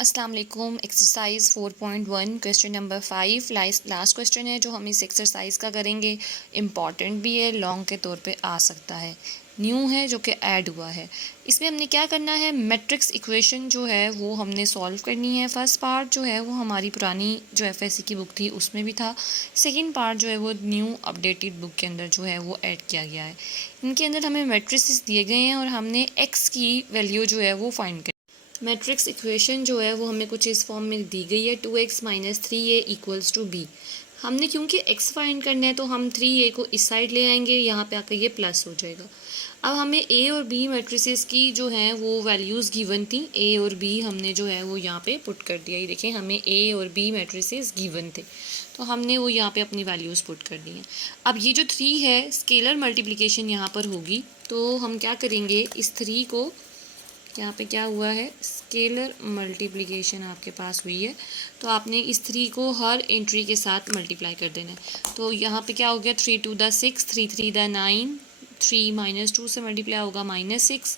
अस्सलाम वालेकुम। Exercise 4.1 question number 5 last question है जो हम इस एक्सरसाइज का करेंगे। इम्पॉर्टेंट भी है, लॉन्ग के तौर पे आ सकता है, न्यू है जो कि ऐड हुआ है। इसमें हमने क्या करना है, मैट्रिक्स इक्वेशन जो है वो हमने सॉल्व करनी है। फर्स्ट पार्ट जो है वो हमारी पुरानी जो एफएससी की बुक थी उसमें भी था। सेकंड पार्ट जो है वो न्यू अपडेटेड बुक के अंदर जो है वो ऐड किया गया है। इनके अंदर हमें मैट्रिसेस दिए गए हैं और हमने एक्स की वैल्यू जो है वो फाइंड करनी। मैट्रिक्स इक्वेशन जो है वो हमें कुछ इस फॉर्म में दी गई है, 2x - 3a = b। हमने क्योंकि x फाइंड करना है तो हम 3a को इस साइड ले आएंगे, यहाँ पे आकर ये प्लस हो जाएगा। अब हमें a और b मैट्रिसेस की जो हैं वो वैल्यूज़ गिवन थी, a और b हमने जो है वो यहाँ पे पुट कर दिया। ये देखें, हमें a और b मैट्रिसेस गिवन थे तो हमने वो यहाँ पे अपनी वैल्यूज़ पुट कर दी हैं। अब ये जो 3 है स्केलर मल्टीप्लिकेशन यहाँ पर होगी, तो हम क्या करेंगे, इस 3 को यहाँ पे क्या हुआ है, स्केलर मल्टीप्लिकेशन आपके पास हुई है तो आपने इस 3 को हर एंट्री के साथ मल्टीप्लाई कर देना है। तो यहाँ पे क्या हो गया, 3 × 2 = 6, 3 × 3 = 9, 3 - 2 से मल्टीप्लाई होगा -6,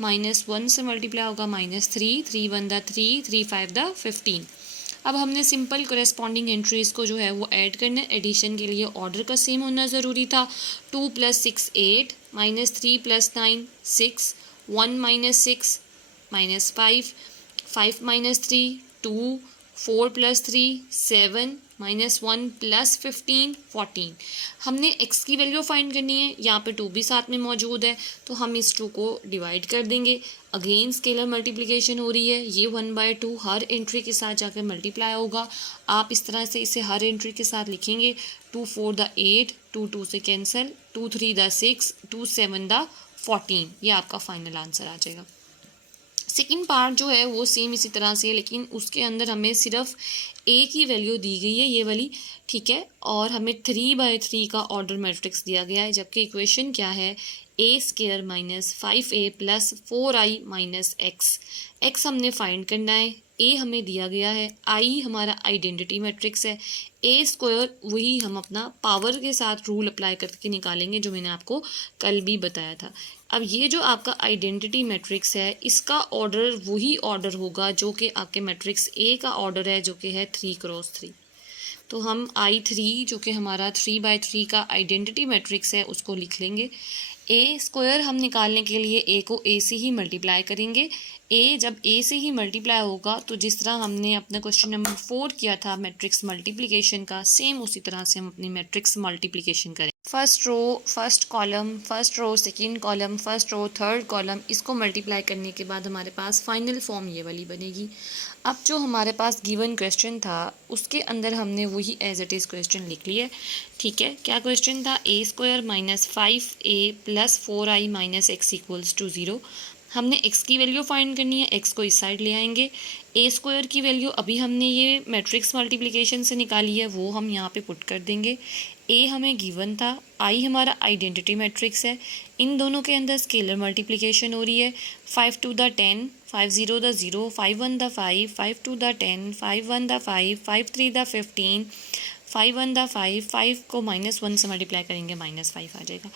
-1 से मल्टीप्लाई होगा -3, 3 × 1 = 3, 3 × 5 = 15। अब हमने सिंपल कोरेस्पॉन्डिंग एंट्रीज़ को जो है वो ऐड करना है। एडिशन के लिए ऑर्डर का सेम होना ज़रूरी था। 2 + 6 8, -3 + 9 6, 1 - 6 -5, 5 - 3 2, 4 + 3 7, -1 + 15 14। हमने x की वैल्यू फाइंड करनी है, यहाँ पे 2 भी साथ में मौजूद है तो हम इस 2 को डिवाइड कर देंगे। अगेन स्केलर मल्टीप्लिकेशन हो रही है, ये 1/2 हर एंट्री के साथ जाकर मल्टीप्लाई होगा। आप इस तरह से इसे हर एंट्री के साथ लिखेंगे। 2 × 4 = 8, 2 2 से कैंसिल, 2 3 = 6, 2 7 = 14। ये आपका फाइनल आंसर आ जाएगा। सेकेंड पार्ट जो है वो सेम इसी तरह से है, लेकिन उसके अंदर हमें सिर्फ a की वैल्यू दी गई है, ये वाली, ठीक है, और हमें 3/3 का ऑर्डर मैट्रिक्स दिया गया है। जबकि इक्वेशन क्या है, a² - 5a + 4i - x। x हमने फाइंड करना है, a हमें दिया गया है, i हमारा आइडेंटिटी मैट्रिक्स है, a² वही हम अपना पावर के साथ रूल अप्लाई करके निकालेंगे जो मैंने आपको कल भी बताया था। अब ये जो आपका आइडेंटिटी मैट्रिक्स है इसका ऑर्डर वही ऑर्डर होगा जो कि आपके मैट्रिक्स ए का ऑर्डर है, जो कि है 3 × 3। तो हम I3 जो कि हमारा 3/3 का आइडेंटिटी मैट्रिक्स है उसको लिख लेंगे। a² हम निकालने के लिए a को a से ही मल्टीप्लाई करेंगे। a जब a से ही मल्टीप्लाई होगा तो जिस तरह हमने अपना क्वेश्चन नंबर 4 किया था मैट्रिक्स मल्टीप्लिकेशन का, सेम उसी तरह से हम अपनी मैट्रिक्स मल्टीप्लिकेशन करें। First row first column, first row second column, first row third column, इसको मल्टीप्लाई करने के बाद हमारे पास फाइनल फॉर्म ये वाली बनेगी। अब जो हमारे पास गिवन क्वेश्चन था उसके अंदर हमने वही एज इट इज़ क्वेश्चन लिख लिया, ठीक है। क्या क्वेश्चन था, a² - 5a + 4i - x = 0। हमने x की वैल्यू फाइंड करनी है, x को इस साइड ले आएंगे। a² की वैल्यू अभी हमने ये मैट्रिक्स मल्टीप्लिकेशन से निकाली है वो हम यहाँ पे पुट कर देंगे। a हमें गिवन था, i हमारा आइडेंटिटी मैट्रिक्स है, इन दोनों के अंदर स्केलर मल्टीप्लिकेशन हो रही है। 5 × 2 = 10, 5 0 = 0, 5 1 = 5, 5 2 = 10, 5 1 = 5, 5 3 = 15, 5 1 = 5, 5 को -1 से मल्टीप्लाई करेंगे -5 आ जाएगा।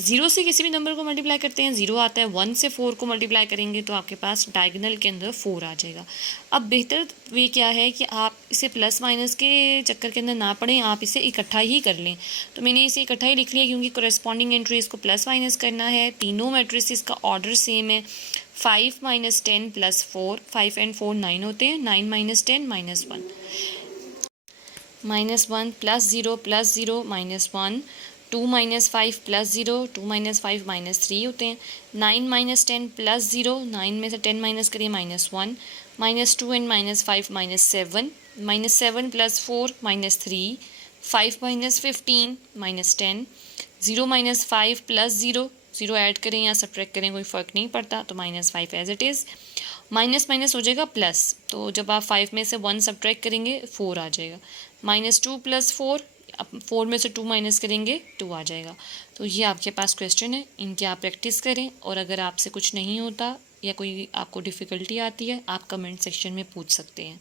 0 से किसी भी नंबर को मल्टीप्लाई करते हैं 0 आता है, 1 से 4 को मल्टीप्लाई करेंगे तो आपके पास डायगोनल के अंदर 4 आ जाएगा। अब बेहतर वे क्या है कि आप इसे प्लस माइनस के चक्कर के अंदर ना पड़ें, आप इसे इकट्ठा ही कर लें। तो मैंने इसे इकट्ठा ही लिख लिया क्योंकि कोरेस्पॉन्डिंग एंट्रीज़ को प्लस माइनस करना है। तीनों मैट्रिसेस का ऑर्डर सेम है। 5 - 10 + 4, 5 and 4 9 होते हैं, 9 - 10 -1, -1 + 0 + 0 -1, 2 - 5 + 0, 2 - 5 -3 होते हैं। 9 - 10 + 0, 9 में से 10 माइनस करिए -1, -2 and -5 -7, -7 + 4 -3, 5 - 15 -10, 0 - 5 + 0, 0 ऐड करें या सब्ट्रैक्ट करें कोई फ़र्क नहीं पड़ता, तो -5 as it is. Minus minus हो जाएगा प्लस, तो जब आप 5 में से 1 सब्ट्रैक्ट करेंगे 4 आ जाएगा। -2 + 4, अब 4 में से 2 माइनस करेंगे 2 आ जाएगा। तो ये आपके पास क्वेश्चन है, इनकी आप प्रैक्टिस करें और अगर आपसे कुछ नहीं होता या कोई आपको डिफ़िकल्टी आती है आप कमेंट सेक्शन में पूछ सकते हैं।